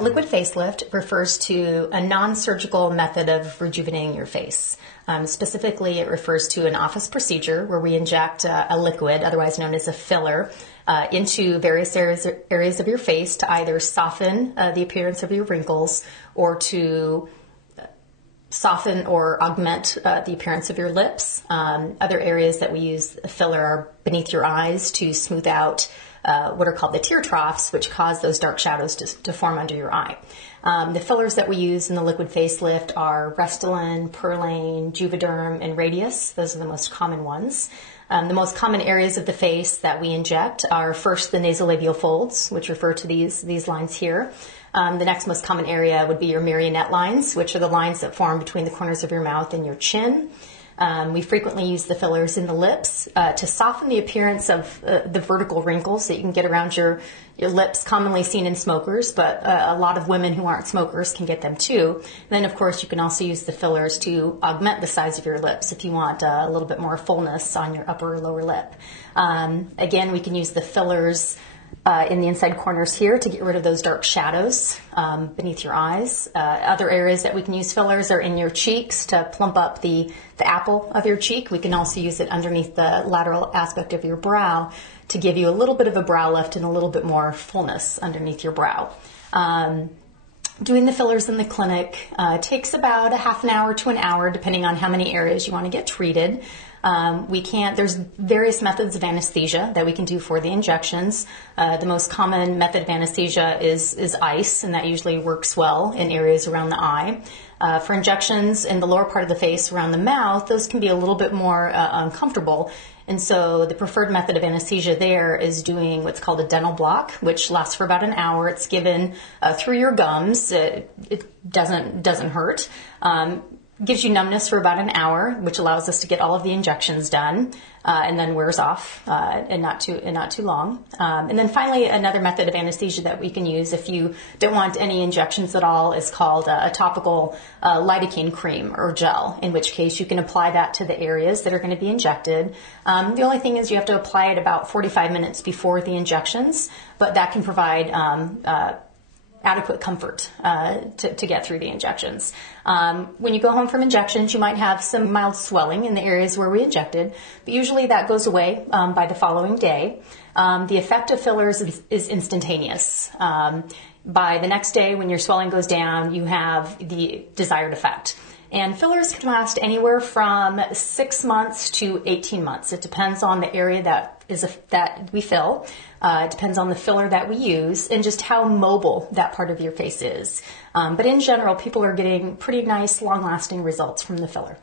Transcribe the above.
Liquid facelift refers to a non-surgical method of rejuvenating your face. Specifically, it refers to an office procedure where we inject a liquid, otherwise known as a filler, into various areas of your face to either soften the appearance of your wrinkles or to soften or augment the appearance of your lips. Other areas that we use a filler are beneath your eyes to smooth out what are called the tear troughs, which cause those dark shadows to form under your eye. The fillers that we use in the liquid facelift are Restylane, Perlane, Juvederm, and Radius. Those are the most common ones. The most common areas of the face that we inject are first the nasolabial folds, which refer to these lines here. The next most common area would be your marionette lines, which are the lines that form between the corners of your mouth and your chin. We frequently use the fillers in the lips to soften the appearance of the vertical wrinkles that you can get around your lips, commonly seen in smokers, but a lot of women who aren't smokers can get them too. And then, of course, you can also use the fillers to augment the size of your lips if you want a little bit more fullness on your upper or lower lip. Again, we can use the fillers in the inside corners here to get rid of those dark shadows beneath your eyes. Other areas that we can use fillers are in your cheeks to plump up the apple of your cheek. We can also use it underneath the lateral aspect of your brow to give you a little bit of a brow lift and a little bit more fullness underneath your brow. Doing the fillers in the clinic takes about a half an hour to an hour, depending on how many areas you want to get treated. There's various methods of anesthesia that we can do for the injections. The most common method of anesthesia is ice, and that usually works well in areas around the eye. For injections in the lower part of the face around the mouth, those can be a little bit more uncomfortable. And so the preferred method of anesthesia there is doing what's called a dental block, which lasts for about an hour. It's given through your gums. It doesn't hurt. Gives you numbness for about an hour, which allows us to get all of the injections done, and then wears off and not too long. And then finally, another method of anesthesia that we can use if you don't want any injections at all is called a topical lidocaine cream or gel, in which case you can apply that to the areas that are going to be injected. The only thing is you have to apply it about 45 minutes before the injections, but that can provide adequate comfort to get through the injections. When you go home from injections, you might have some mild swelling in the areas where we injected, but usually that goes away by the following day. The effect of fillers is instantaneous. By the next day, when your swelling goes down, you have the desired effect. And fillers can last anywhere from 6 months to 18 months. It depends on the area that we fill. It depends on the filler that we use and just how mobile that part of your face is. But in general, people are getting pretty nice, long-lasting results from the filler.